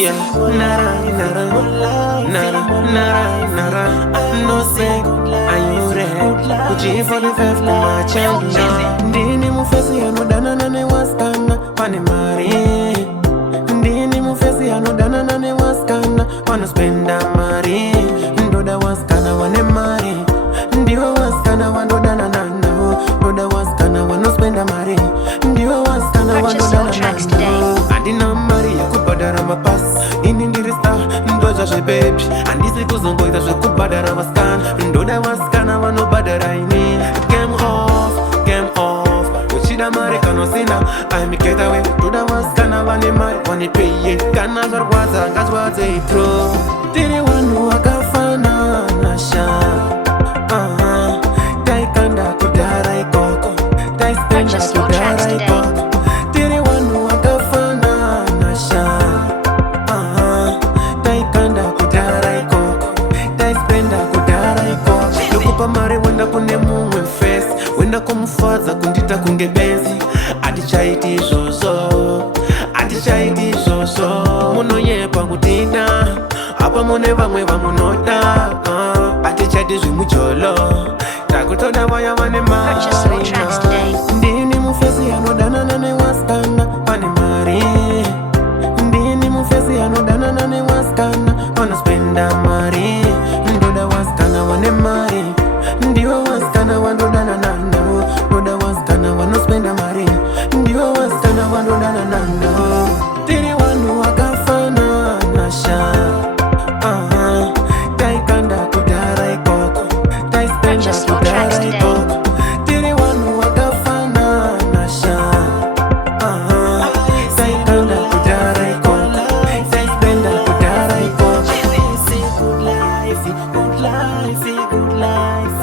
Yeah, nara, nara, nara, nara, nara. Nozback, are you ready? Uji for the fifth kumachanga. Ndini mufesi anodana nane wasikana wanemari. Ndini mufesi anodana nane wasikana wanospenda mari. Ndoda wasikana wanemari. Ndiwa wasikana wanodana nano. Ndoda wasikana wanospenda mari. Ndiwa wasikana wanodana nano. Adina mari ya kubadara mapas. Ini ndirista ndoja she baby. Andisi kuzongoita she kubadara wasikana. Ndoda wasikana wanobadara ini. Game off, game off. Uchida mari kanosina. I make it away. Ndoda wasikana wanemari. Wanipeye kana zarwaza ngazwaze itro. Tiri wanu wakafana nasha. Taikanda kudara ikoko. Taispenda kudara ikoko. Tiri wanu wakafana nasha. Taikanda kudara ikoko. Taispenda kudara ikoko. Lukupa mare wenda kune muwe face. Wenda kumfaza kundita kunge benzi. Atichaiti zozo. Atichaiti zozo. Muno yepa kutina. Apa mone vamwe vamunota. Atichaiti zvimucholo. Takutoda vaya wanemari. Ndini mufesi anodana nane wasikana wanemari. Ndini mufesi anodana nane wasikana wanospenda mari. Ndoda wasikana wanemari. Ndiwa wasikana wanodana nano. Ndoda wasikana wanospenda mari. Ndiwa wasikana wanodana nano. Tiri wanu wakafana nasha. Taikanda kudara ikoko. Taispenda kudara ikoko. Tiri wanu wakafana nasha. Taikanda kudara ikoko. Taispenda kudara ikoko. Good life, good life, good life.